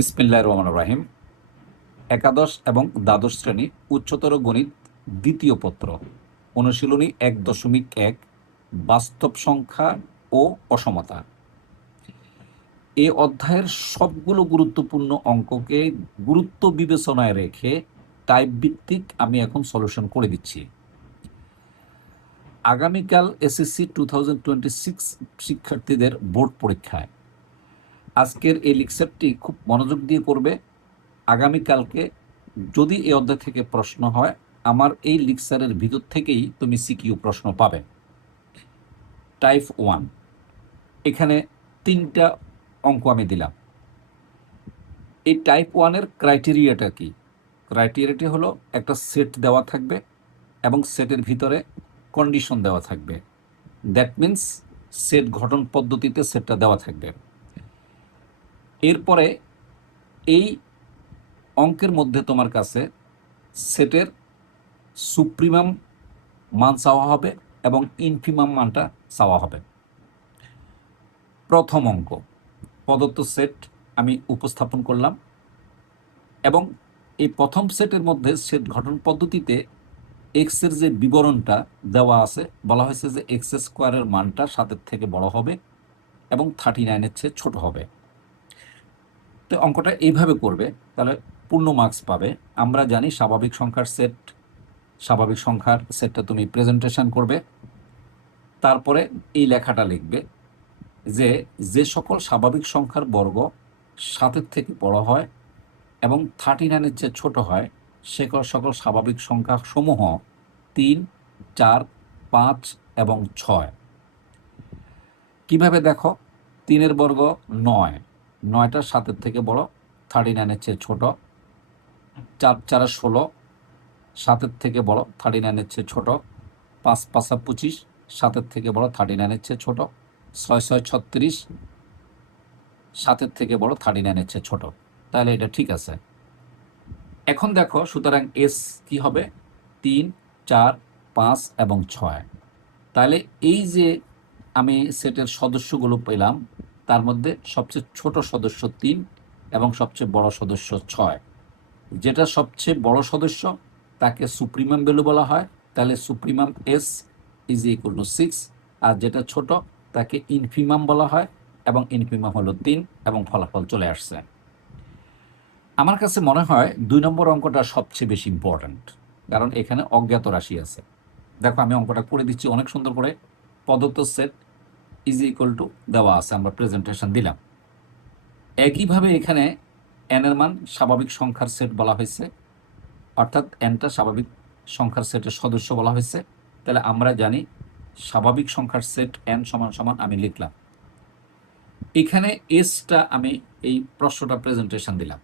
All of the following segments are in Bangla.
বিসমিল্লাহির রহমানির রহিম। একাদশ এবং দ্বাদশ শ্রেণী উচ্চতর গণিত দ্বিতীয় পত্র অনুশীলনী 1.1 বাস্তব সংখ্যা ও অসমতা। এই অধ্যায়ের সবগুলো গুরুত্বপূর্ণ অঙ্ককে গুরুত্ব বিবেচনায় রেখে টাইপ ভিত্তিক আমি এখন সলিউশন করে দিচ্ছি। আগামীকাল এসএসসি 2026 শিক্ষার্থীদের বোর্ড পরীক্ষায় আজকের এই লেকচারটি খুব মনোযোগ দিয়ে করবে। আগামীকালকে যদি এই অধ্যায় থেকে প্রশ্ন হয়, আমার এই লেকচারের ভিতর থেকেই তুমি সিকিউ প্রশ্ন পাবে। টাইপ 1, এখানে 3টা অঙ্ক আমি দিলাম। এই টাইপ 1-এর ক্রাইটেরিয়াটা কি? ক্রাইটেরিয়াটি হলো একটা সেট দেওয়া থাকবে এবং সেটের ভিতরে কন্ডিশন দেওয়া থাকবে। দ্যাট মিন্স সেট গঠন পদ্ধতিতে সেটটা দেওয়া থাকবে। এরপরে এই অঙ্কের মধ্যে তোমার কাছে সেটের সুপ্রিমাম মান চাওয়া হবে এবং ইনফিমাম মানটা চাওয়া হবে। প্রথম অঙ্ক প্রদত্ত সেট আমি উপস্থাপন করলাম এবং এই প্রথম সেটের মধ্যে সেট গঠন পদ্ধতিতে এক্সের যে বিবরণটা দেওয়া আছে, বলা হয়েছে যে এক্স স্কোয়ারের মানটা 7-এর থেকে বড় হবে এবং 39-এর চেয়ে ছোট হবে। তো অঙ্কটা এইভাবে করবে, তাহলে পূর্ণ মার্কস পাবে। আমরা জানি স্বাভাবিক সংখ্যার সেটটা তুমি প্রেজেন্টেশন করবে, তারপরে এই লেখাটা লিখবে যে যে সকল স্বাভাবিক সংখ্যার বর্গ 7-এর থেকে বড় হয় এবং 39-এর চেয়ে ছোট হয় সে সকল স্বাভাবিক সংখ্যা সমূহ 3, 4, 5 এবং 6। কিভাবে দেখো? 3-এর বর্গ 9, 9টা 7-এর থেকে বড়, 39-এর চেয়ে ছোট। 4, 4 16, 7-এর থেকে বড়, 39-এর চেয়ে ছোট। 5, 5 25, 7-এর থেকে বড়, 39-এর চেয়ে ছোট। 6, 6 36, 7-এর থেকে বড়, 39-এর চেয়ে ছোট। তাহলে এটা ঠিক আছে। এখন দেখো, সুতরাং এস কি হবে? 3, 4, 5 এবং 6। তাহলে এই যে আমি সেটের সদস্যগুলো পেলাম, তার মধ্যে সবচেয়ে ছোট সদস্য 3 এবং সবচেয়ে বড় সদস্য 6। যেটা সবচেয়ে বড় সদস্য তাকে সুপ্রিমাম ভ্যালু বলা হয়, তাহলে supremum S is equal two 6। আর যেটা ছোট তাকে ইনফিমাম বলা হয় এবং ইনফিমাম হলো 3 এবং ফলাফল চলে আসছে। আমার কাছে মনে হয় 2 নম্বর অঙ্কটা সবচেয়ে বেশি ইম্পর্ট্যান্ট, কারণ এখানে অজ্ঞাত রাশি আছে। দেখো, আমি অঙ্কটা করে দিচ্ছি অনেক সুন্দর করে। প্রদত্ত সেট ইজ ইকুয়াল টু দেওয়া আছে, আমরা প্রেজেন্টেশন দিলাম। একইভাবে এখানে এন এর মান স্বাভাবিক সংখ্যার সেট বলা হয়েছে, অর্থাৎ এনটা স্বাভাবিক সংখ্যার সেটের সদস্য বলা হয়েছে। তাহলে আমরা জানি স্বাভাবিক সংখ্যার সেট এন সমান সমান আমি লিখলাম। এখানে এসটা আমি এই প্রশ্নটা প্রেজেন্টেশন দিলাম,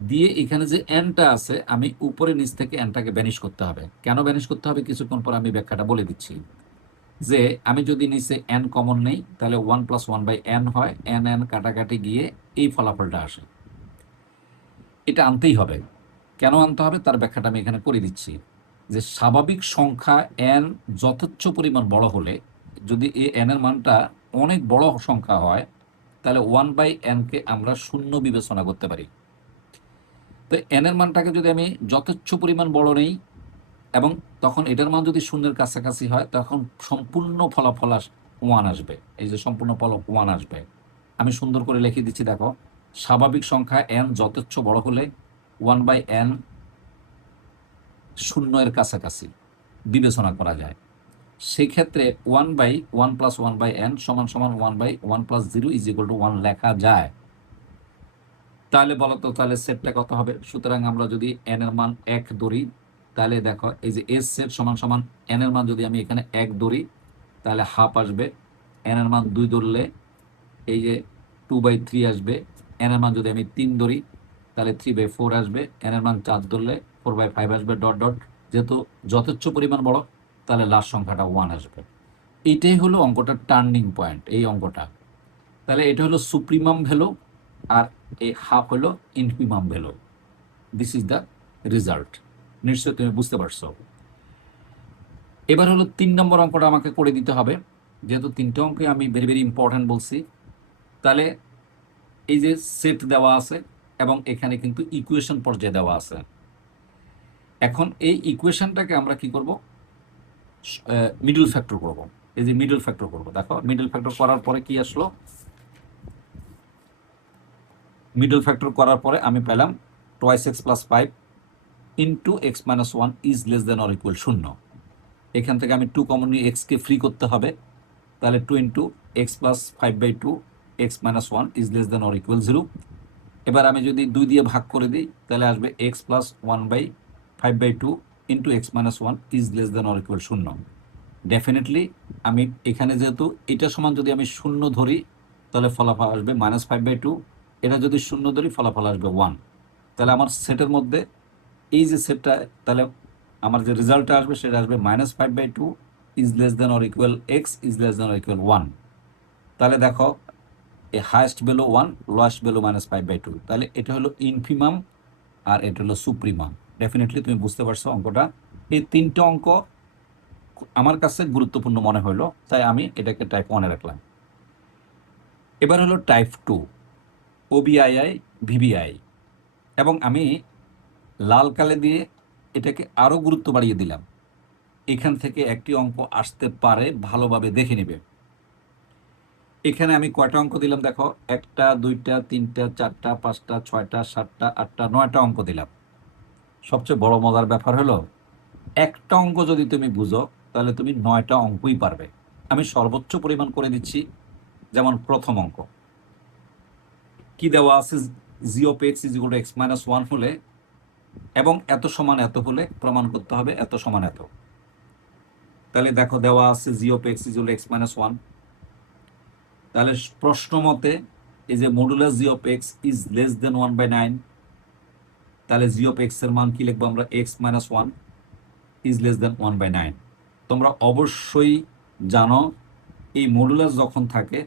দিয়ে এখানে যে এনটা আছে আমি উপরে নিচ থেকে এনটাকে ব্যানিশ করতে হবে। কেন ব্যানিশ করতে হবে কিছুক্ষণ পর আমি ব্যাখ্যাটা বলে দিচ্ছি। যে আমি যদি নিচে এন কমন নেই তাহলে 1 + 1/n হয়, এন এন কাটাকাটি গিয়ে এই ফলাফলটা আসে। এটা আনতেই হবে। কেন আনতে হবে তার ব্যাখ্যাটা আমি এখানে করে দিচ্ছি। যে স্বাভাবিক সংখ্যা এন যথেচ্ছ পরিমাণ বড় হলে, যদি এই এন এর মানটা অনেক বড় সংখ্যা হয়, তাহলে 1/n-কে আমরা শূন্য বিবেচনা করতে পারি। তো এন এর মানটাকে যদি আমি যথেচ্ছ পরিমাণ বড় নেই এবং তখন এটার মান যদি শূন্যের কাছাকাছি হয়, তখন সম্পূর্ণ ফলাফল 1 আসবে। এই যে সম্পূর্ণ ফল 1 আসবে। আমি সুন্দর করে লিখে দিচ্ছি, দেখো, স্বাভাবিক সংখ্যা n যথেচ্ছ বড় হলে 1/n শূন্যের কাছাকাছি বিবেচনা করা যায়। সেক্ষেত্রে 1/1 + 1/n সমান সমান 1/1 + 0 ইজ ইকুয়াল টু 1 লেখা যায়। তাহলে বলো তো, তাহলে সেটটা কত হবে? সুতরাং আমরা যদি n এর মান 1 ধরি, তাহলে দেখো এই যে এস সেট সমান সমান n এর মান যদি আমি এখানে 1 ধরি তাহলে হাফ আসবে। n এর মান 2 ধরলে এই যে 2/3 আসবে। n এর মান যদি আমি 3 ধরি তাহলে 3/4 আসবে। n এর মান 4 ধরলে 4/5 আসবে, ডট ডট। যেহেতু যথেচ্ছ পরিমাণ বড়, তাহলে লাস্ট সংখ্যাটা 1 আসবে। এইটাই হলো অঙ্কটার টার্নিং পয়েন্ট, এই অঙ্কটা। তাহলে এটা হলো সুপ্রিমাম ভ্যালু আর এই হাফ হলো infimum value. This is the result. নিশ্চয়ই তুমি বুঝতে পারছো। এবার হলো 3 নম্বর অঙ্কটা আমাকে করে দিতে হবে, যেহেতু 3টে অঙ্কে আমি ভেরি ভেরি ইম্পর্ট্যান্ট বলছি। তাহলে এই যে সেট দেওয়া আছে এবং এখানে কিন্তু ইকুয়েশন পর্যায়ে দেওয়া আছে। এখন এই ইকুয়েশনটাকে আমরা কি করব, মিডল ফ্যাক্টর করব। এই যে মিডল ফ্যাক্টর করব, দেখো মিডল ফ্যাক্টর করার পরে কি আসলো, মিডল ফ্যাক্টর করার পরে আমি পেলাম twice x plus 5 into x minus 1 is less than or equal 0। এখান থেকে আমি 2 কমন নিয়ে এক্সকে ফ্রি করতে হবে, তাহলে 2 into x plus 5/2 x minus 1 is less than or equal 0। এবার আমি যদি 2 দিয়ে ভাগ করে দিই তাহলে আসবে x plus 1/5/2 into x minus 1 is less than or equal 0। Definitely আমি এখানে যেহেতু এটা সমান যদি আমি 0 ধরি তাহলে ফলাফল আসবে -5/2, এটা যদি 0 ধরি ফলাফল আসবে 1। তাহলে আমার সেটের মধ্যে এই যে সেটটা, তাহলে আমার যে রেজাল্টটা আসবে সেটা আসবে -5/2 is less than or equal x is less than or equal 1। তাহলে দেখো এ হায়েস্ট ভ্যালু 1, লোয়েস্ট ভ্যালু -5/2, তাহলে এটা হলো ইনফিমাম আর এটা হলো সুপ্রিমাম। ডেফিনেটলি তুমি বুঝতে পারছো অঙ্কটা। এই 3টে অঙ্ক আমার কাছে গুরুত্বপূর্ণ মনে হলো, তাই আমি এটাকে টাইপ 1-এ রাখলাম। এবার হলো টাইপ 2, ওবিআইআই ভিবিআই, এবং আমি লাল কালি দিয়ে এটাকে আরও গুরুত্ব বাড়িয়ে দিলাম। এখান থেকে একটি অঙ্ক আসতে পারে, ভালোভাবে দেখে নেবে। এখানে আমি কয়টা অঙ্ক দিলাম দেখো, 1টা 2টা 3টা 4টা 5টা 6টা 7টা 8টা 9টা অঙ্ক দিলাম। সবচেয়ে বড় মজার ব্যাপার হলো একটা অঙ্ক যদি তুমি বুঝো তাহলে তুমি 9টা অঙ্কই পারবে। আমি সর্বোচ্চ পরিমাণ করে দিচ্ছি। যেমন প্রথম অঙ্ক কি দেওয়া আছে, G of x is equal to x minus 1 হলে এবং এত সমান এত হলে প্রমাণ করতে হবে এত সমান এত। তাহলে দেখো দেওয়া আছে G of x is equal to x minus 1। তাহলে প্রশ্ন মতে এই যে modulus G of x is less than 1/9, তাহলে জি অফ এক্স এর মান কি লিখবো আমরা, x minus 1 is less than 1/9। তোমরা অবশ্যই জানো এই মডুলাস যখন থাকে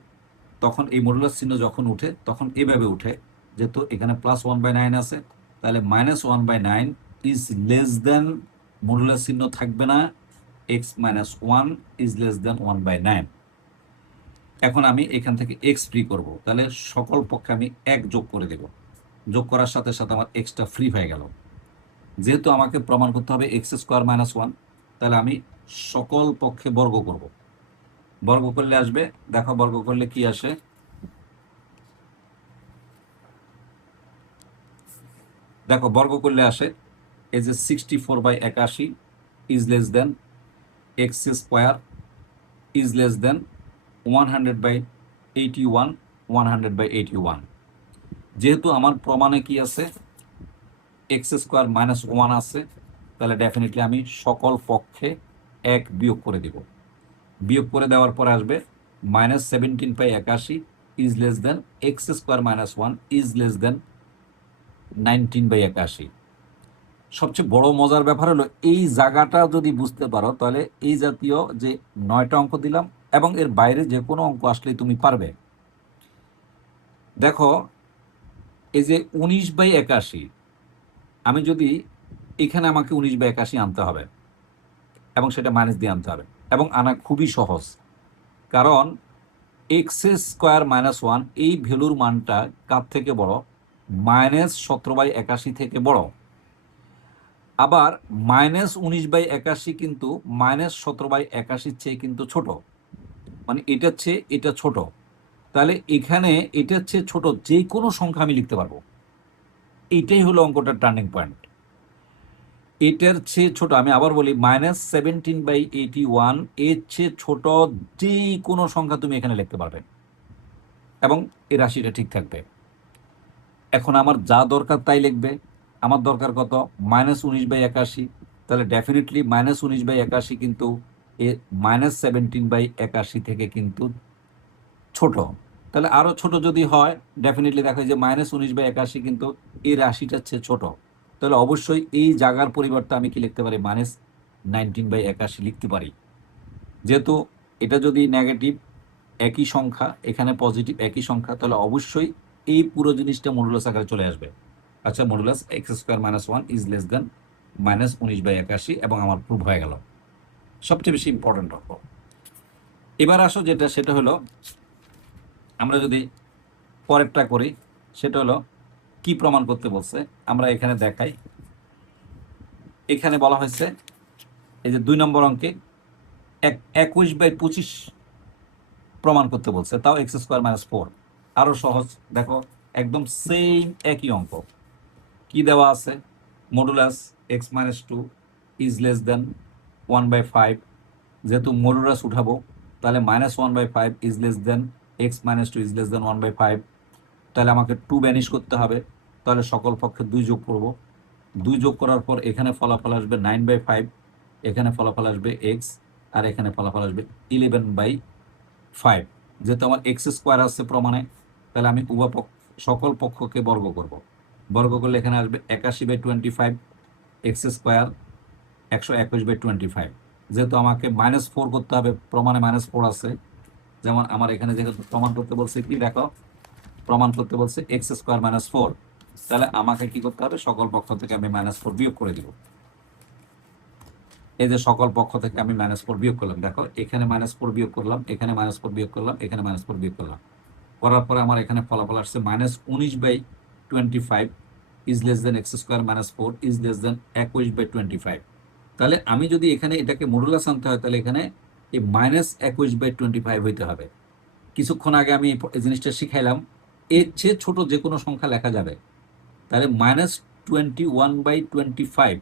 তখন এই মডুলাস চিহ্ন যখন উঠে তখন এভাবে উঠে, যেহেতু এখানে +1/9 আছে, তাহলে -1/9 ইজ লেস দেন, মডুলাস চিহ্ন থাকবে না, x minus 1 is less than 1/9। এখন আমি এখান থেকে এক্স ফ্রি করব, তাহলে সকল পক্ষে আমি 1 যোগ করে দেব। যোগ করার সাথে সাথে আমার এক্সটা ফ্রি হয়ে গেল। যেহেতু আমাকে প্রমাণ করতে হবে এক্স স্কোয়ার মাইনাস 1, তাহলে আমি সকল পক্ষে বর্গ করব। বর্গ করলে আসবে, দেখো বর্গ করলে কি আসে, দেখো বর্গ করলে আসে এই যে 64/81 is less then x square is less দেন 100/81, 100/81। যেহেতু আমার প্রমাণে কি আছে, এক্স স্কোয়ার মাইনাস 1 আছে, তাহলে ডেফিনেটলি আমি সকল পক্ষে 1 বিয়োগ করে দেব। বিয়োগ করে দেওয়ার পর আসবে -17/81 is less then x square minus 1 is less দেন 19/81। সবচেয়ে বড় মজার ব্যাপার হলো এই জায়গাটা যদি বুঝতে পারো তাহলে এই জাতীয় যে 9টা অঙ্ক দিলাম এবং এর বাইরে যে কোনো অঙ্ক আসলেই তুমি পারবে। দেখো এই যে 19/81, আমি যদি এখানে আমাকে 19/81 আনতে হবে এবং সেটা মাইনাস দিয়ে আনতে হবে, এবং আনা খুবই সহজ, কারণ এক্স স্কোয়ার মাইনাস 1 এই ভ্যালুর মানটা কার থেকে বড়, -17/81 থেকে বড়। আবার -19/81 কিন্তু -17/81 চেয়ে কিন্তু ছোট, মানে এটার চেয়ে এটা ছোট। তাহলে এখানে এটার চেয়ে ছোট যে কোনো সংখ্যা আমি লিখতে পারবো। এইটাই হলো অঙ্কটার টার্নিং পয়েন্ট। এটার চেয়ে ছোট, আমি আবার বলি -17/81 এর চেয়ে ছোট যে কোনো সংখ্যা তুমি এখানে লিখতে পারবে এবং এই রাশিটা ঠিক থাকবে। এখন আমার যা দরকার তাই লিখবে। আমার দরকার কত, -19/81, তাহলে ডেফিনেটলি -19/81 কিন্তু এ -17/81 থেকে কিন্তু ছোট। তাহলে আরও ছোট যদি হয়, ডেফিনেটলি দেখো যে -19/81 কিন্তু এই রাশিটার চেয়ে ছোট, তাহলে অবশ্যই এই জায়গার পরিবর্তে আমি কি লিখতে পারি, -19/81 লিখতে পারি। যেহেতু এটা যদি নেগেটিভ একই সংখ্যা, এখানে পজিটিভ একই সংখ্যা, তাহলে অবশ্যই এই পুরো জিনিসটা মডুলাস আকারে চলে আসবে। আচ্ছা, modulus x square minus 1 is less দেন -19/81, এবং আমার প্রুভ হয়ে গেল। সবচেয়ে বেশি ইম্পর্টেন্ট অঙ্ক। এবার আসো যেটা, সেটা হলো আমরা যদি পরেরটা করি, সেটা হলো কি প্রমাণ করতে বলছে আমরা এখানে দেখাই। এখানে বলা হয়েছে এই যে 2 নম্বর অঙ্কে 21/25 প্রমাণ করতে বলছে, তাও x² - 4। আরো সহজ, দেখো একদম সেম একই অঙ্ক। কি দেওয়া আছে? মডুলাস x-2 ইজ লেস দেন 1/5। যেহেতু মডুলাস উঠাবো তাহলে -1/5 is less then x-2 is less দেন 1/5। তাহলে আমাকে 2 ব্যানিশ করতে হবে, তাহলে সকল পক্ষে 2 যোগ করব। 2 যোগ করার পর এখানে ফলাফল আসবে 9/5, এখানে ফলাফল আসবে x, আর এখানে ফলাফল আসবে 11/5। যেহেতু আমার x² আছে প্রমাণে, তাহলে আমি সকল পক্ষকে বর্গ করব। বর্গ করলে এখানে আসবে 81/25, x² 121/25। যেহেতু আমাকে -4 করতে হবে, প্রমাণে -4 আছে, যেমন আমার এখানে যেহেতু প্রমাণ করতে বলছে, কি দেখো প্রমাণ করতে বলছে x² - 4, তাহলে আমাকে কি করতে হবে? সকল পক্ষ থেকে আমি -4 বিয়োগ করে দিব। এই যে সকল পক্ষ থেকে আমি -4 বিয়োগ করলাম, দেখো এখানে -4 বিয়োগ করলাম, এখানে -4 বিয়োগ করলাম, এখানে -4 বিয়োগ করলাম, করার পরে আমার এখানে ফলাফল আসছে -19/25 is less then x² - 4 is less দেন 21/25। তাহলে আমি যদি এখানে এটাকে মডুলাস আনতে হয়, তাহলে এখানে এই -21/25 হইতে হবে। কিছুক্ষণ আগে আমি এই জিনিসটা শিখাইলাম, এর চেয়ে ছোট যে কোনো সংখ্যা লেখা যাবে। তাহলে -21/25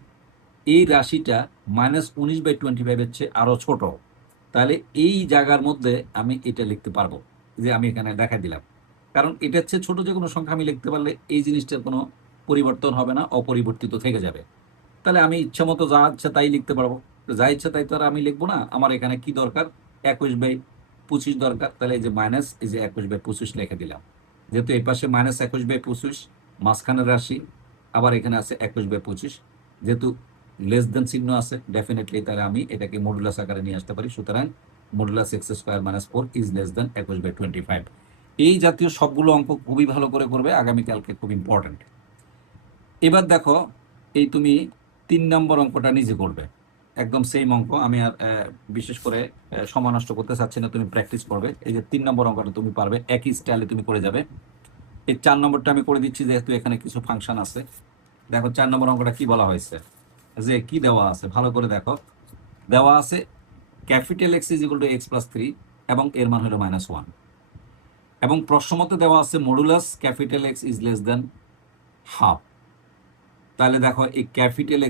এই রাশিটা -19/25 চেয়ে আরো ছোট। তাহলে এই জায়গার মধ্যে আমি এটা লিখতে পারবো, যে আমি এখানে দেখা দিলাম। কারণ এটার চেয়ে ছোট যে কোনো সংখ্যা আমি লিখতে পারলে এই জিনিসটার কোনো পরিবর্তন হবে না, অপরিবর্তিত থেকে যাবে। তাহলে আমি ইচ্ছা মতো যা ইচ্ছা তাই লিখতে পারবো। যা ইচ্ছা তাই তো আর আমি লিখবো না, আমার এখানে কি দরকার? 21/25 দরকার। তাহলে এই যে মাইনাস, এই যে 21/25 লিখে দিলাম। যেহেতু এই পাশে -21/25 মাঝখানের রাশি, আবার এখানে আছে 21/25, যেহেতু লেস দেন চিহ্ন আছে ডেফিনেটলি, তাহলে আমি এটাকে মডুলাস আকারে নিয়ে আসতে পারি। সুতরাং মডুলাস x² - 4 ইজ লেস দেন 21/25। এই জাতীয় সবগুলো অঙ্ক খুবই ভালো করে করবে, আগামীকালকে খুব ইম্পর্টেন্ট। এবার দেখো, এই তুমি 3 নম্বর অঙ্কটা নিজে করবে, একদম সেম অঙ্ক। আমি আর বিশেষ করে সময় নষ্ট করতে চাচ্ছি না, তুমি প্র্যাকটিস করবে। এই যে 3 নম্বর অঙ্কটা তুমি পারবে, একই স্টাইলে তুমি করে যাবে। এই 4 নম্বরটা আমি করে দিচ্ছি, যেহেতু এখানে কিছু ফাংশন আছে। দেখো 4 নম্বর অঙ্কটা কি বলা হয়েছে, যে কি দেওয়া আছে ভালো করে দেখো। দেওয়া আছে X = x+3 এবং এর মান হলো -1, এবং প্রশ্নমতে দেওয়া আছে modulus X is less then half. তাহলে দেখো এই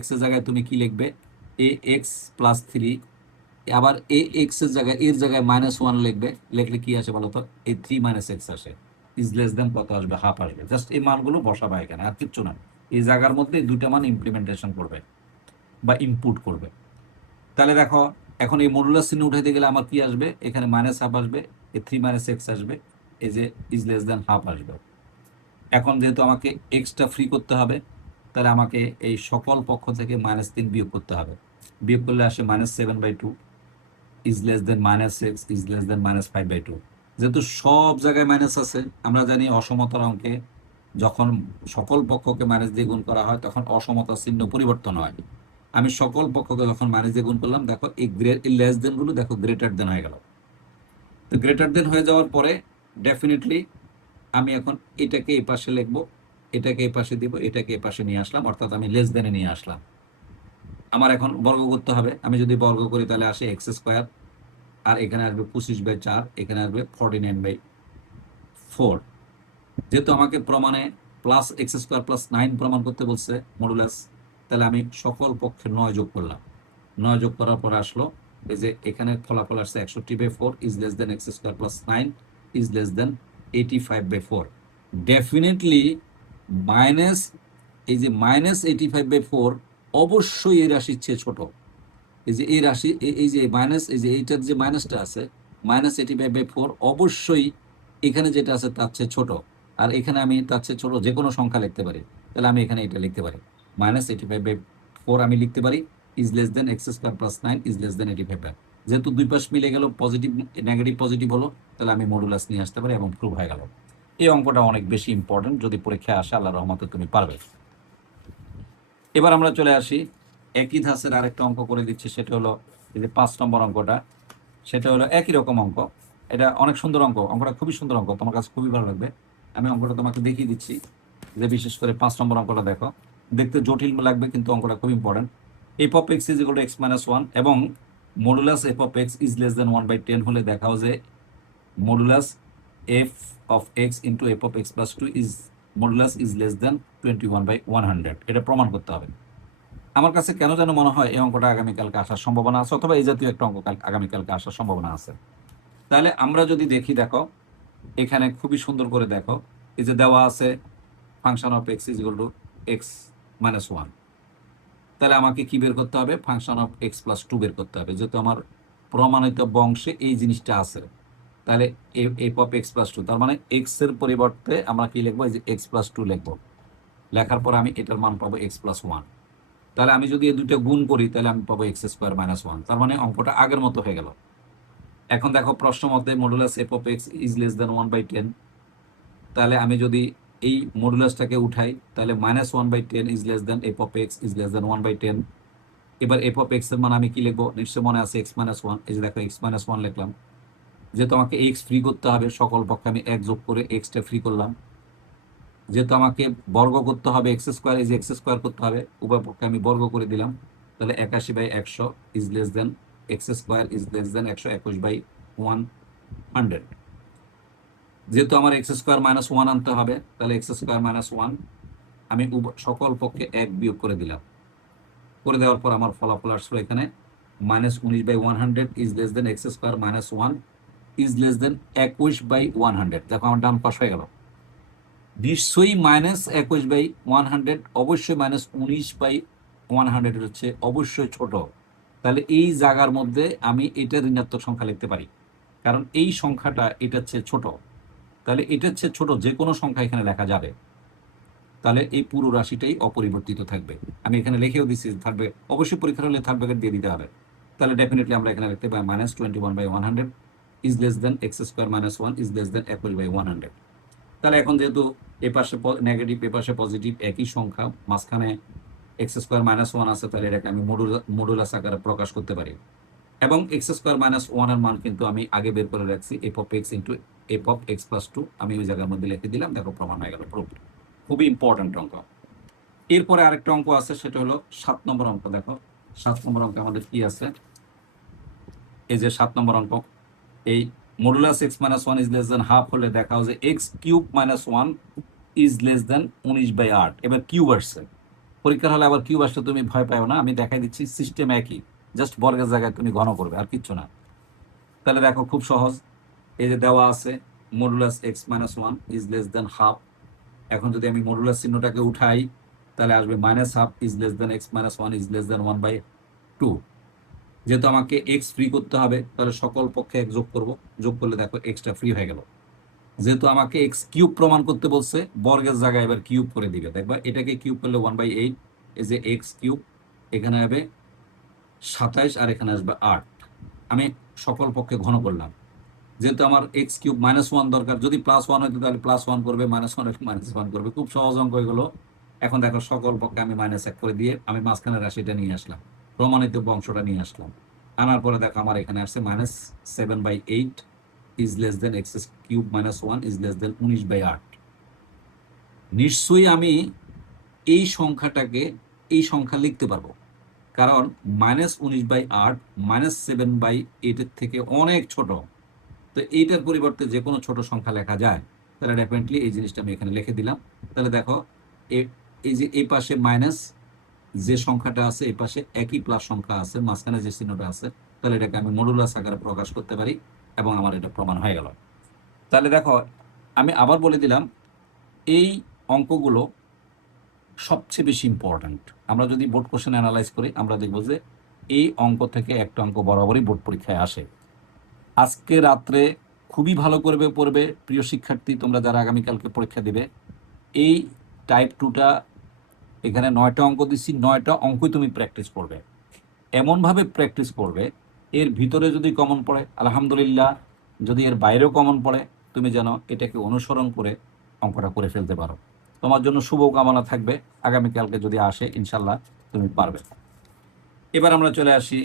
X এর জায়গায় তুমি কি লিখবে? ax+3, আবার ax এর জায়গায় এর জায়গায় -1 লিখবে। লিখলে কি আসে বলো তো? এই 3 - x আসে, ইজ লেস দেন কত আসবে? হাফ আসবে। জাস্ট এই মানগুলো বসাবে এখানে, আর কিচ্ছু না। এই জায়গার মধ্যে এই দুইটা মান ইমপ্লিমেন্টেশন করবে বা ইনপুট করবে। তাহলে দেখো এখন এই মডুলাস চিহ্ন উঠাইতে গেলে আমার কি আসবে? এখানে -হাফ আসবে, এই 3 - x আসবে, এই যে ইজ লেস দেন হাফ আসবে। এখন যেহেতু আমাকে এক্সটা ফ্রি করতে হবে, তাহলে আমাকে এই সকল পক্ষ থেকে -3 বিয়োগ করতে হবে। বিয়োগ করলে আসে -7/2 is less then -6 is less দেন -5/2। যেহেতু সব জায়গায় মাইনাস আছে, আমরা জানি অসমতার অঙ্কে যখন সকল পক্ষকে মাইনাস দিয়ে গুণ করা হয় তখন অসমতার চিহ্ন পরিবর্তন হয়। আমি সকল পক্ষকে যখন মাইনাস দিয়ে গুণ করলাম, দেখো এই লেস দেন গুলো দেখো গ্রেটার দেন হয়ে গেল। তো গ্রেটার দেন হয়ে যাওয়ার পরে ডেফিনেটলি আমি এখন এটাকে এই পাশে লিখবো, এটাকে এই পাশে দিব, এটাকে এই পাশে নিয়ে আসলাম, অর্থাৎ আমি লেস দেনে নিয়ে আসলাম। আমার এখন বর্গ করতে হবে। আমি যদি বর্গ করি তাহলে আসে x², আর এখানে আসবে 25/4, এখানে আসবে 49/4। যেহেতু আমাকে প্রমাণে x² + 9 প্রমাণ করতে বলছে মডুলাস, তাহলে আমি সকল পক্ষে 9 যোগ করলাম। 9 যোগ করার পর আসলো এই যে এখানে ফলাফল আসছে 61/4 is less then x² + 9 is less then 85/4। Definitely minus, এই যে -85/4 অবশ্যই এই রাশির চেয়ে ছোট। এই যে এই রাশি, এই যে মাইনাস, এই যে এইটার যে মাইনাসটা আছে -85/4 অবশ্যই এখানে যেটা আছে তার চেয়ে ছোট। আর এখানে আমি তার চেয়ে ছোট যে কোনো সংখ্যা লিখতে পারি, তাহলে আমি এখানে এটা লিখতে পারি -85/4 আমি লিখতে পারি is less then x² + 9 is less দেন 85/4। যেহেতু দুই পাশ মিলে গেল, পজিটিভ নেগেটিভ পজিটিভ হলো, তাহলে আমি মডুলাস নিয়ে আসতে পারি এবং প্রুভ হয়ে গেল। এই অঙ্কটা অনেক বেশি ইম্পর্টেন্ট, যদি পরীক্ষায় আসে আল্লাহর রহমতে তুমি পারবে। এবার আমরা চলে আসি একই ধাঁচের আরেকটা অঙ্ক করে দিচ্ছি, সেটা হলো এই যে 5 নম্বর অঙ্কটা। সেটা হলো একই রকম অঙ্ক, এটা অনেক সুন্দর অঙ্ক, অঙ্কটা খুবই সুন্দর অঙ্ক, তোমার কাছে খুবই ভালো লাগবে। আমি অঙ্কটা তোমাকে দেখিয়ে দিচ্ছি। যে বিশেষ করে 5 নম্বর অঙ্কটা দেখো, দেখতে জটিল লাগবে কিন্তু অঙ্কটা খুব important. F of x is equal to x minus one এবং modulus F of x is less than 1/10 হলে দেখাও যে modulus F of x into F of x plus two is modulus is less than 21/100। এটা প্রমাণ করতে হবে। আমার কাছে কেন যেন মনে হয় এই অঙ্কটা আগামীকালকে আসার সম্ভাবনা আছে, অথবা এই জাতীয় একটা অঙ্ক আগামীকালকে আসার সম্ভাবনা আছে। তাহলে আমরা যদি দেখি, দেখো এখানে খুবই সুন্দর করে দেখো, এই যে দেওয়া আছে function of x is equal to x minus one. তাহলে আমাকে কি বের করতে হবে? Function of x plus two বের করতে হবে, যেহেতু আমার প্রমাণিত বংশে এই জিনিসটা আছে। তাহলে f of x plus two, তার মানে এক্স এর পরিবর্তে আমরা কি লিখবো? এই যে এক্স প্লাস টু লিখবো। লেখার পর আমি এটার মান পাবো এক্স প্লাস ওয়ান। তাহলে আমি যদি এই দুটো গুণ করি তাহলে আমি পাবো এক্স স্কোয়ার মাইনাস ওয়ান। তার মানে অঙ্কটা আগের মতো হয়ে গেল। এখন দেখো প্রশ্ন মতে modulus F of x is less than 1/10। তাহলে আমি যদি এই মডুলাসটাকে উঠাই তাহলে -1/10 is less then F of x is less than 1/10। এবার এফ অফ এক্স এর মান আমি কি লিখবো? নিশ্চয় মনে আছে এক্স মাইনাস ওয়ান। এই যে দেখো এক্স মাইনাস ওয়ান লিখলাম। যেহেতু আমাকে এক্স ফ্রি করতে হবে, সকল পক্ষে আমি এক যোগ করে এক্সটা ফ্রি করলাম। যেহেতু আমাকে বর্গ করতে হবে এক্স স্কোয়ার, এই যে এক্স স্কোয়ার করতে হবে, উভয় পক্ষে আমি বর্গ করে দিলাম। তাহলে 81/100 is less then x square is less দেন 121/100। যেহেতু আমার এক্স স্কোয়ার মাইনাস ওয়ান আনতে হবে, তাহলে এক্স স্কোয়ার মাইনাস ওয়ান আমি সকল পক্ষে এক বিয়োগ করে দিলাম। করে দেওয়ার পর আমার ফলাফল আসলো এখানে -19/100 is less then x square minus one is less than 21/100। দেখো আমার ডান পাশ হয়ে গেল। নিশ্চয়ই -21/100, অবশ্যই -19/100 হচ্ছে অবশ্যই ছোট। তাহলে এই জায়গার মধ্যে আমি এটা ঋণাত্মক সংখ্যা লিখতে পারি, কারণ এই সংখ্যাটা এটার চেয়ে ছোট। তাহলে এটার চেয়ে ছোট যে কোনো সংখ্যা এখানে লেখা যাবে। তাহলে এই পুরো রাশিটাই অপরিবর্তিত থাকবে। আমি এখানে লিখেও দিচ্ছি থাকবে, অবশ্যই পরীক্ষার হলে থার্ড ব্র্যাকেট দিয়ে দিতে হবে। তাহলে ডেফিনেটলি আমরা এখানে লিখতে পারি -21/100 is less then x square minus one is less than 21/100। তাহলে এখন যেহেতু এ পাশে নেগেটিভ এ পাশে পজিটিভ একই সংখ্যা, মাঝখানে এক্স স্কোয়ার মাইনাস ওয়ান আছে, তাহলে এটাকে আমি মডুলাস আকারে প্রকাশ করতে পারি। এবং এক্স স্কোয়ার মাইনাস ওয়ানের মান কিন্তু আমি আগে বের করে রাখছি, f of x into F of x plus two. আমি ওই জায়গার মধ্যে লিখে দিলাম, দেখো প্রমাণ হয়ে গেল। খুবই ইম্পর্টেন্ট অঙ্ক। এরপরে আরেকটা অঙ্ক আছে, সেটা হলো 7 নম্বর অঙ্ক। দেখো 7 নম্বর অঙ্ক আমাদের কি আছে? এই যে 7 নম্বর অঙ্ক, এই modulus x minus one is less then half হলে দেখাও যে x cube minus one is less দেন 19/8। এবার কিউব আসছে, পরীক্ষার হলে আবার কিউব আসলে তুমি ভয় পাও না, আমি দেখাই দিচ্ছি সিস্টেম একই, জাস্ট বর্গের জায়গায় তুমি ঘন করবে, আর কিচ্ছু না। তাহলে দেখো খুব সহজ, এই যে দেওয়া আছে modulus x minus one is less then half. এখন যদি আমি মডুলাস চিহ্নটাকে উঠাই তাহলে আসবে -half is less then x minus one is less দেন 1/2। যেহেতু আমাকে এক্স ফ্রি করতে হবে, তাহলে সকল পক্ষে এক যোগ করব, যোগ করলে দেখো এক্সটা ফ্রি হয়ে গেল। যেহেতু আমাকে এক্স কিউব প্রমাণ করতে বলছে, বর্গের জায়গায় এবার কিউব করে দিবে। দেখবা এটাকে কিউব করলে 1/8, এই যে এক্স কিউব, এখানে হবে 27 আর এখানে আসবে 8। আমি সকল পক্ষে ঘন করলাম। যেহেতু আমার এক্স কিউব -1 দরকার, যদি +1 হইতো তাহলে +1 করবে, -1 হলে -1 করবে। খুব সহজ অঙ্ক এগুলো। এখন দেখো সকল পক্ষে আমি -1 করে দিয়ে আমি মাঝখানে রাশিটা নিয়ে আসলাম, প্রমাণিত অংশটা নিয়ে আসলাম। আনার পরে দেখো আমার এখানে আসছে -7/8 is less then x cube minus 1 is less দেন 19/8। নিশ্চয়ই আমি এই সংখ্যাটাকে এই সংখ্যা লিখতে পারবো, কারণ -19/8 -7/8 এর থেকে অনেক ছোট। তো এইটার পরিবর্তে যে কোনো ছোট সংখ্যা লেখা যায়। তাহলে ডেফিনেটলি এই জিনিসটা আমি এখানে লিখে দিলাম। তাহলে দেখো এই যে এই পাশে মাইনাস যে সংখ্যাটা আছে, এই পাশে একই প্লাস সংখ্যা আছে, মাঝখানে যে চিহ্নটা আছে, তাহলে এটাকে আমি মডুলাস আকারে প্রকাশ করতে পারি এবং আমার এটা প্রমাণ হয়ে গেল। তাহলে দেখো আমি আবার বলে দিলাম, এই অঙ্কগুলো সবচেয়ে বেশি ইম্পর্ট্যান্ট। আমরা যদি বোর্ড কোশ্চেন অ্যানালাইজ করি আমরা দেখব যে এই অঙ্ক থেকে একটা অঙ্ক বরাবরই বোর্ড পরীক্ষায় আসে। আজকে রাত্রে খুবই ভালো করবে পড়বে প্রিয় শিক্ষার্থী, তোমরা যারা আগামীকালকে পরীক্ষা দিবে। এই টাইপ 2টা এখানে 9টা অঙ্ক দিচ্ছি, 9টা অঙ্কই তুমি প্র্যাকটিস করবে, এমনভাবে প্র্যাকটিস করবে এর ভিতরে যদি কমন পড়ে আলহামদুলিল্লাহ, যদি এর বাইরেও কমন পড়ে তুমি যেন এটাকে অনুসরণ করে অঙ্কটা করে ফেলতে পারো। তোমার জন্য শুভকামনা থাকবে, আগামীকালকে যদি আসে ইনশাল্লাহ তুমি পারবে। এবার আমরা চলে আসি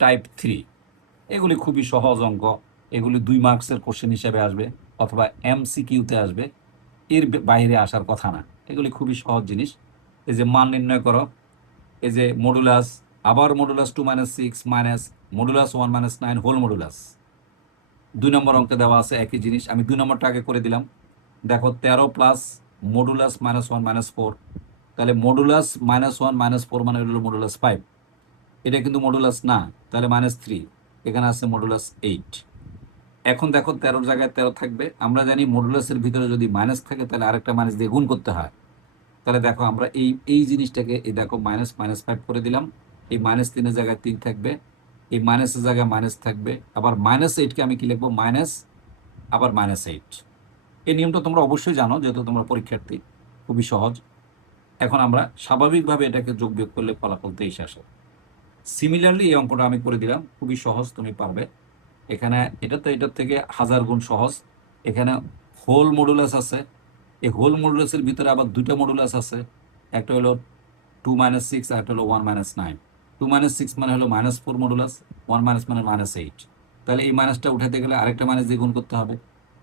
টাইপ 3। এগুলি খুবই সহজ অঙ্ক, এগুলি 2 মার্কসের কোশ্চেন হিসেবে আসবে অথবা MCQতে আসবে, এর বাইরে আসার কথা না। এগুলি খুবই সহজ জিনিস। এই যে মান নির্ণয় করো, এই যে মডুলাস, আবার modulus 2 - 6 minus modulus 1 - 9 whole modulus. 2 নম্বর অঙ্কে দেওয়া আছে একই জিনিস, আমি 2 নম্বরটা আগে করে দিলাম। দেখো 13 প্লাস মডুলাস -1 - 4, তাহলে মডুলাস -1 - 4 মানে হলো মডুলাস 5, এটা কিন্তু মডুলাস না, তাহলে -3, এখানে আছে মডুলাস 8। এখন দেখো 13 জায়গায় 13 থাকবে, আমরা জানি মডুলাসের ভিতরে যদি মাইনাস থাকে তাহলে আরেকটা মাইনাস দিয়ে গুণ করতে হয়। তাহলে দেখো আমরা এই জিনিসটাকে এই দেখো -5 করে দিলাম, এই -3 জায়গায় 3 থাকবে, এই মাইনাসের জায়গায় মাইনাস থাকবে, আবার -8কে আমি কি লিখবো মাইনাস, আবার -8। এই নিয়মটা তোমরা অবশ্যই জানো যেহেতু তোমরা পরীক্ষার্থী, খুবই সহজ। এখন আমরা স্বাভাবিকভাবে এটাকে যোগ বিয়োগ করলে ফলাফল 23 আসে। সিমিলারলি এই অঙ্কটা আমি করে দিলাম, খুবই সহজ, তুমি পারবে। এখানে এটার থেকে 1000 গুণ সহজ। এখানে হোল মডুলাস আছে, এই হোল মডুলাসের ভিতরে আবার দুইটা মডুলাস আছে, একটা হলো 2 - 6 আর একটা হলো 1 - 9। 2 - 6 মানে হলো -4 মডুলাস, 1 মাইনাস মানে -8। তাহলে এই মাইনাসটা উঠাতে গেলে আরেকটা মাইনাস দিয়ে গুণ করতে হবে,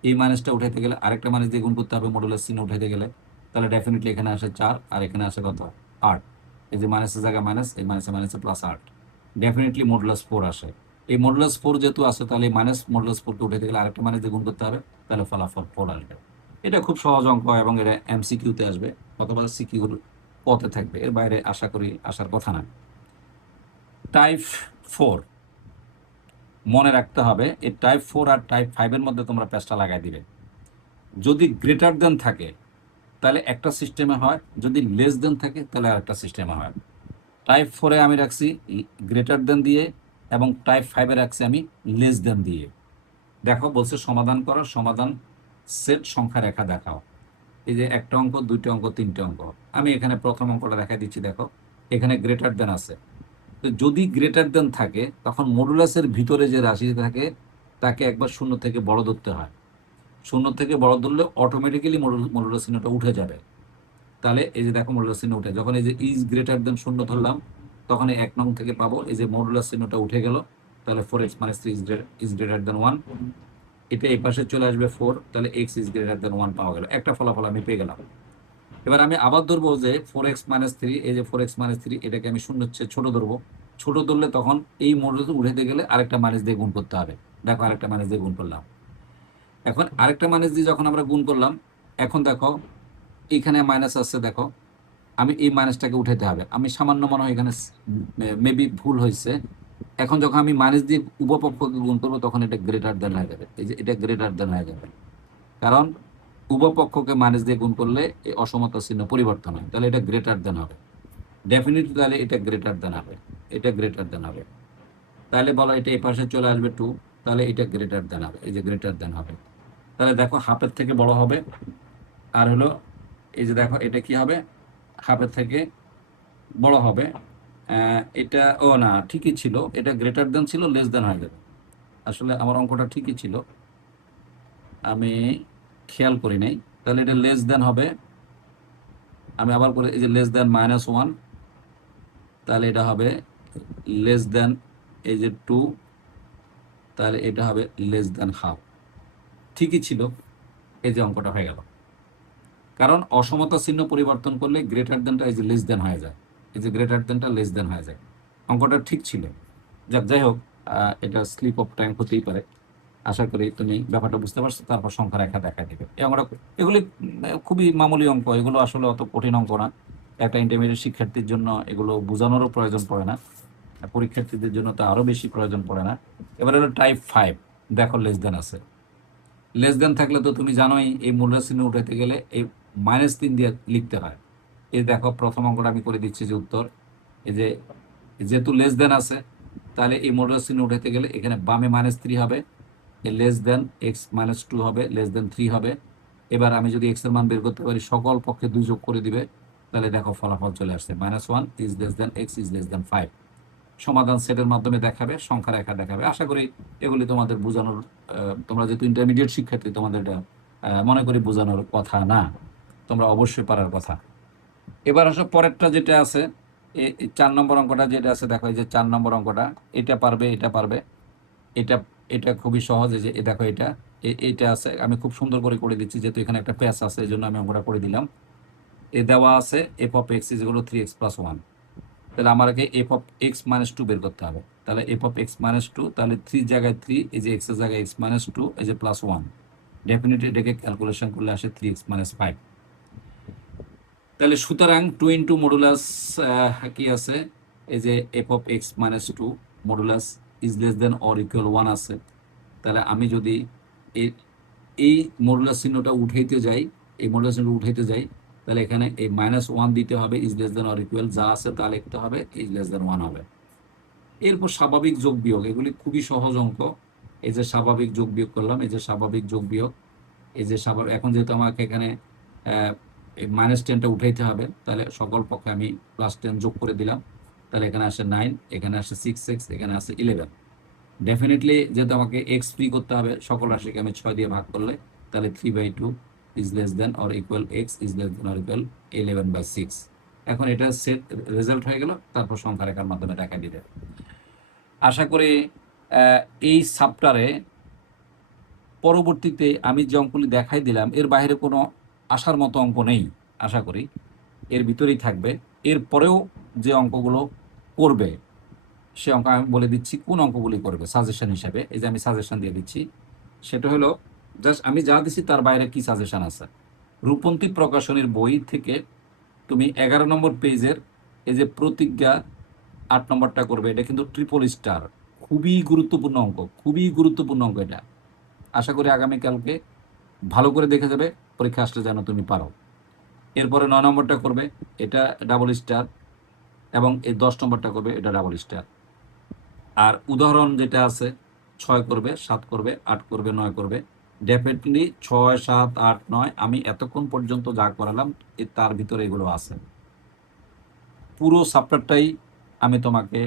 এই মাইনাসটা উঠাতে গেলে আরেকটা মাইনাস দিয়ে গুণ করতে হবে মডুলাস চিহ্ন উঠাতে গেলে। তাহলে ডেফিনেটলি এখানে আসে 4 আর এখানে আসে কত 8। এই যে মাইনাসের জায়গায় মাইনাস, এই মাইনাসে মাইনাসে +8, ডেফিনেটলি মডুলাস 4 আসে। এই মডুলাস 4 যেহেতু আসে তাহলে মাইনাস মডুলাস 4কে উঠাতে গেলে আরেকটা মাইনাস দিয়ে গুণ করতে হবে, তাহলে ফলাফল 4 আসবে। এটা খুব সহজ অঙ্ক এবং এটা এমসিকিউতে আসবে অথবা সিকিউর পথে থাকবে, এর বাইরে আশা করি আসার কথা না। টাইপ 4 মনে রাখতে হবে, এই টাইপ 4 আর টাইপ 5-এর মধ্যে তোমরা প্যাচটা লাগাই দিবে। যদি গ্রেটার দেন থাকে তাহলে একটা সিস্টেমে হয়, যদি লেস দেন থাকে তাহলে আরেকটা সিস্টেমে হয়। টাইপ 4-এ আমি রাখছি গ্রেটার দেন দিয়ে এবং টাইপ 5-এ রাখছি আমি লেস দেন দিয়ে। দেখো বলছে সমাধান করো, সমাধান সেট সংখ্যা রেখা দেখাও। এই যে একটা অঙ্ক, দুইটা অঙ্ক, তিনটে অঙ্ক, আমি এখানে প্রথম অঙ্কটা দেখাই দিচ্ছি। দেখো এখানে গ্রেটার দেন আছে, তো যদি গ্রেটার দেন থাকে তখন মডুলাসের ভিতরে যে রাশি থাকে তাকে একবার শূন্য থেকে বড় ধরতে হয়। শূন্য থেকে বড় ধরলে অটোমেটিক্যালি মডুলাস চিহ্নটা উঠে যাবে। তাহলে এই যে দেখো মডুলাস চিহ্ন উঠে, যখন এই যে ইজ গ্রেটার দেন শূন্য ধরলাম তখন এই 1 নং থেকে পাবো এই যে মডুলাস চিহ্নটা উঠে গেল। তাহলে 4x - 3 ইজ গ্রেটার দেন 1, এটা এই পাশে চলে আসবে 4, তাহলে x ইজ গ্রেটার দেন 1 পাওয়া গেল, একটা ফলাফল আমি পেয়ে গেলাম। এবার আমি আবার ধরবো যে 4x - 3, এই যে 4x - 3 এটাকে আমি শূন্য চেয়ে ছোট ধরবো। ছোট ধরলে তখন এই মডুলাস উঠাতে গেলে আরেকটা মাইনাস দিয়ে গুণ করতে হবে। দেখো আরেকটা মাইনাস দিয়ে গুণ করলাম। এখন আরেকটা মাইনাস দিয়ে যখন আমরা গুণ করলাম, এখন দেখো এখানে মাইনাস আছে, দেখো আমি এই মাইনাসটাকে উঠাতে হবে। আমি সামান্য মনে হয় এখানে মেবি ভুল হয়েছে। এখন যখন আমি মাইনাস দিয়ে উভপক্ষকে গুণ করবো তখন এটা গ্রেটার দেন হয়ে যাবে, এই যে এটা গ্রেটার দেন হয়ে যাবে, কারণ উভপক্ষকে মাইনাস দিয়ে গুণ করলে এই অসমতা চিহ্ন পরিবর্তন হয়, তাহলে এটা গ্রেটার দেন হবে ডেফিনেটলি, তাহলে এটা গ্রেটার দেন হবে, এটা গ্রেটার দেন হবে। তাহলে বলো এটা এই পাশে চলে আসবে 2, তাহলে এটা গ্রেটার দেন হবে, এই যে গ্রেটার দেন হবে। তাহলে দেখো হাফের থেকে বড় হবে, আর হলো এই যে দেখো এটা কি হবে হাফের থেকে বড় হবে। এটা ও না ঠিকই ছিল, এটা গ্রেটার দেন ছিল, লেস দেন হয়ে যাবে। আসলে আমার অঙ্কটা ঠিকই ছিল, আমি খেয়াল করি নাই। তাহলে এটা লেস দেন হবে, আমি আবার করে এই যে লেস দেন -1, তাহলে এটা হবে লেস দেন এই যে 2, তাহলে এটা হবে লেস দেন হাফ। ঠিকই ছিল, এই যে অঙ্কটা হয়ে গেল। কারণ অসমতা চিহ্ন পরিবর্তন করলে গ্রেটার দেনটা এই যে লেস দেন হয়ে যায়, এই যে গ্রেটার দেনটা লেস দেন হয়ে যায়, অঙ্কটা ঠিক ছিল। যাই হোক, এটা স্লিপ অফ টাইম হতেই পারে। আশা করি তুমি ব্যাপারটা বুঝতে পারছো, তারপর সংখ্যা রেখা দেখা দেবে। এগুলি খুবই মামুলি অঙ্ক, এগুলো আসলে অত কঠিন অঙ্ক না। একটা ইন্টারমিডিয়েট শিক্ষার্থীর জন্য এগুলো বোঝানোরও প্রয়োজন পড়ে না, পরীক্ষার্থীদের জন্য তো আরও বেশি প্রয়োজন পড়ে না। এবার হলো টাইপ 5, দেখো লেস দেন আছে, লেস দেন থাকলে তো তুমি জানোই এই মূল্য চিহ্ন উঠাতে গেলে এই -3 দিয়ে লিখতে হয়। এই দেখো প্রথম অঙ্কটা আমি করে দিচ্ছি যে উত্তর, এই যে যেহেতু লেস দেন আছে তাহলে এই মূল্য চিহ্ন উঠাতে গেলে এখানে বামে -3 হবে, লেস দেন x - 2 হবে, লেস দেন 3 হবে। এবার আমি যদি x এর মান বের করতে পারি সকল পক্ষে 2 যোগ করে দিবে, তাহলে দেখো ফলাফল চলে আসছে -1 is less then x is less দেন 5। সমাধান সেটের মাধ্যমে দেখাবে, সংখ্যা রেখা দেখাবে। আশা করি এগুলি তোমাদের বোঝানোর, তোমরা যেহেতু ইন্টারমিডিয়েট শিক্ষার্থী তোমাদের এটা মনে করি বোঝানোর কথা না, তোমরা অবশ্যই পারার কথা। এবার আসো পরেরটা যেটা আছে, এই 4 নম্বর অঙ্কটা যেটা আছে, দেখো এই যে 4 নম্বর অঙ্কটা, এটা পারবে, এটা পারবে, এটা এটা খুবই সহজ। এই যে দেখো এটা আছে, আমি খুব সুন্দর করে দিচ্ছি যেহেতু এখানে একটা প্যাচ আছে এই জন্য আমি অঙ্কটা করে দিলাম। এ দেওয়া আছে F of x is equal two 3x + 1। তাহলে আমাকে এফ অফ এক্স মাইনাস 2 বের করতে হবে। তাহলে এফ অফ এক্স মাইনাস 2, তাহলে 3 জায়গায় 3, এই যে এক্স এর জায়গায় এক্স মাইনাস 2, এই যে +1, ডেফিনেটলি এটাকে ক্যালকুলেশন করলে আসে 3x - 5। তাহলে সুতরাং 2 ইন্টু মডুলাস কি আছে, এই যে F of x minus 2 modulus is less than or equal 1 আছে। তাহলে আমি যদি এই মডুলাস চিহ্নটা উঠাইতে যাই, এই মডুলাস চিহ্ন উঠাইতে যাই, তাহলে এখানে এই -1 দিতে হবে, is less than or equal যা আছে তা লিখতে হবে, ইজ লেস দেন 1 হবে। এরপর স্বাভাবিক যোগ বিয়োগ, এগুলি খুবই সহজ অঙ্ক। এই যে স্বাভাবিক যোগ বিয়োগ করলাম, এই যে স্বাভাবিক যোগ বিয়োগ, এই যে স্বাভাবিক, এখন যেহেতু আমাকে এখানে এই -10টা উঠাইতে হবে, তাহলে সকল পক্ষে আমি +10 যোগ করে দিলাম। তাহলে এখানে আসে 9, এখানে আসে 6x, এখানে আসে 11। ডেফিনেটলি যেহেতু আমাকে এক্স ফ্রি করতে হবে, সকল রাশিকে আমি 6 দিয়ে ভাগ করলে, তাহলে 3/2 is less than or equal x is less than or equal 11/6। এখন এটা সেট রেজাল্ট হয়ে গেল, তারপর সংখ্যা রেখার মাধ্যমে দেখা দিতে। আশা করি এই সাপ্টারে পরবর্তীতে আমি যে অঙ্কগুলি দেখাই দিলাম এর বাইরে কোনো আসার মতো অঙ্ক নেই। আশা করি এর ভিতরেই থাকবে। এরপরেও যে অঙ্কগুলো করবে সে অঙ্ক আমি বলে দিচ্ছি কোন অঙ্কগুলি করবে সাজেশন হিসাবে। এই যে আমি সাজেশন দিয়ে দিচ্ছি, সেটা হলো জাস্ট আমি যা দিচ্ছি তার বাইরে কি সাজেশন আছে। রূপন্তী প্রকাশনীর বই থেকে তুমি 11 নম্বর পেজের এই যে প্রতিজ্ঞা 8 নম্বরটা করবে। এটা কিন্তু ট্রিপল স্টার, খুবই গুরুত্বপূর্ণ অঙ্ক, খুবই গুরুত্বপূর্ণ অঙ্ক এটা। আশা করি আগামীকালকে ভালো করে দেখে যাবে, পরীক্ষা আসলে যেন তুমি পারো। এরপরে 9 নম্বরটা করবে, এটা ডাবল স্টার, এবং এই 10 নম্বরটা করবে, এটা ডাবল স্টার। আর উদাহরণ যেটা আছে 6 করবে, 7 করবে, 8 করবে, 9 করবে। ডেফিনেটলি 6, 7, 8, 9 আমি এতক্ষণ পর্যন্ত যা করালাম তার ভিতরে এগুলো আছে। পুরো সাপ্টারটাই আমি তোমাকে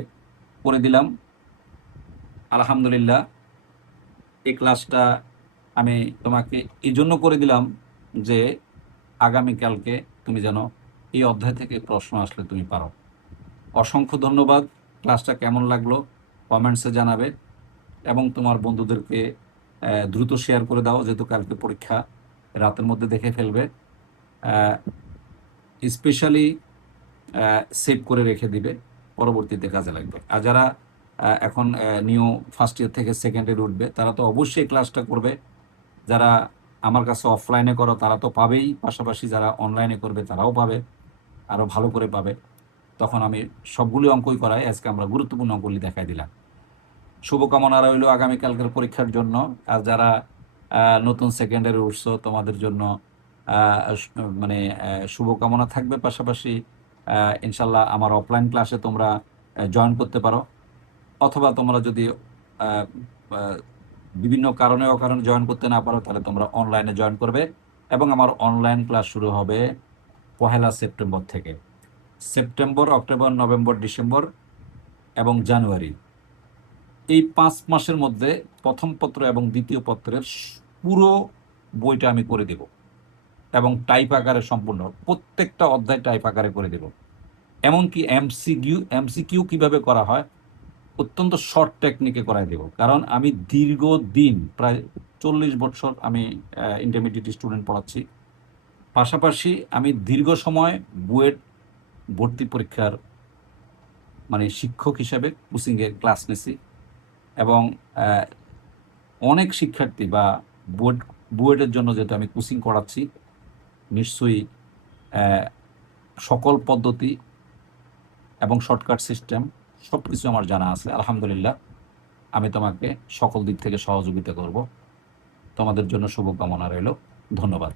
করে দিলাম। আলহামদুলিল্লাহ, এই ক্লাসটা আমি তোমাকে এই জন্য করে দিলাম যে আগামীকালকে তুমি যেন এই অধ্যায় থেকে প্রশ্ন আসলে তুমি পারো। অসংখ্য ধন্যবাদ। ক্লাসটা কেমন লাগলো কমেন্টসে জানাবে, এবং তোমার বন্ধুদেরকে দ্রুত শেয়ার করে দাও, যেহেতু কালকে পরীক্ষা, রাতের মধ্যে দেখে ফেলবে। স্পেশালি সেভ করে রেখে দিবে, পরবর্তীতে কাজে লাগবে। আর যারা এখন নিউ ফার্স্ট ইয়ার থেকে সেকেন্ড ইয়ার উঠবে তারা তো অবশ্যই ক্লাসটা করবে। যারা আমার কাছে অফলাইনে করো তারা তো পাবেই, পাশাপাশি যারা অনলাইনে করবে তারাও পাবে, আরও ভালো করে পাবে। তখন আমি সবগুলি অঙ্কই করাই, আজকে আমরা গুরুত্বপূর্ণ অঙ্কগুলি দেখাই দিলাম। শুভকামনা রইল আগামীকালকের পরীক্ষার জন্য। আর যারা নতুন সেকেন্ড ইয়ারে উঠছো তোমাদের জন্য মানে শুভকামনা থাকবে। পাশাপাশি ইনশাল্লাহ আমার অফলাইন ক্লাসে তোমরা জয়েন করতে পারো, অথবা তোমরা যদি বিভিন্ন কারণে অকারণে জয়েন করতে না পারো তাহলে তোমরা অনলাইনে জয়েন করবে। এবং আমার অনলাইন ক্লাস শুরু হবে 1 সেপ্টেম্বর থেকে। সেপ্টেম্বর, অক্টোবর, নভেম্বর, ডিসেম্বর এবং জানুয়ারি, এই 5 মাসের মধ্যে প্রথম পত্র এবং দ্বিতীয় পত্রের পুরো বইটা আমি করে দেব, এবং টাইপ আকারে সম্পূর্ণ প্রত্যেকটা অধ্যায় টাইপ আকারে করে দেব। এমনকি এমসিকিউ কিভাবে করা হয় অত্যন্ত শর্ট টেকনিকে করাই দেব। কারণ আমি দীর্ঘদিন প্রায় 40 বছর আমি ইন্টারমিডিয়েট স্টুডেন্ট পড়াচ্ছি। পাশাপাশি আমি দীর্ঘ সময় বুয়েট ভর্তি পরীক্ষার মানে শিক্ষক হিসেবে কোচিংয়ে ক্লাস নিছি, এবং অনেক শিক্ষার্থী বা বুয়েটের জন্য যেটা আমি কোচিং করাচ্ছি, নিশ্চয়ই সকল পদ্ধতি এবং শর্টকাট সিস্টেম সব কিছু আমার জানা আছে। আলহামদুলিল্লাহ, আমি তোমাকে সকল দিক থেকে সহযোগিতা করব। তোমাদের জন্য শুভকামনা রইল। ধন্যবাদ।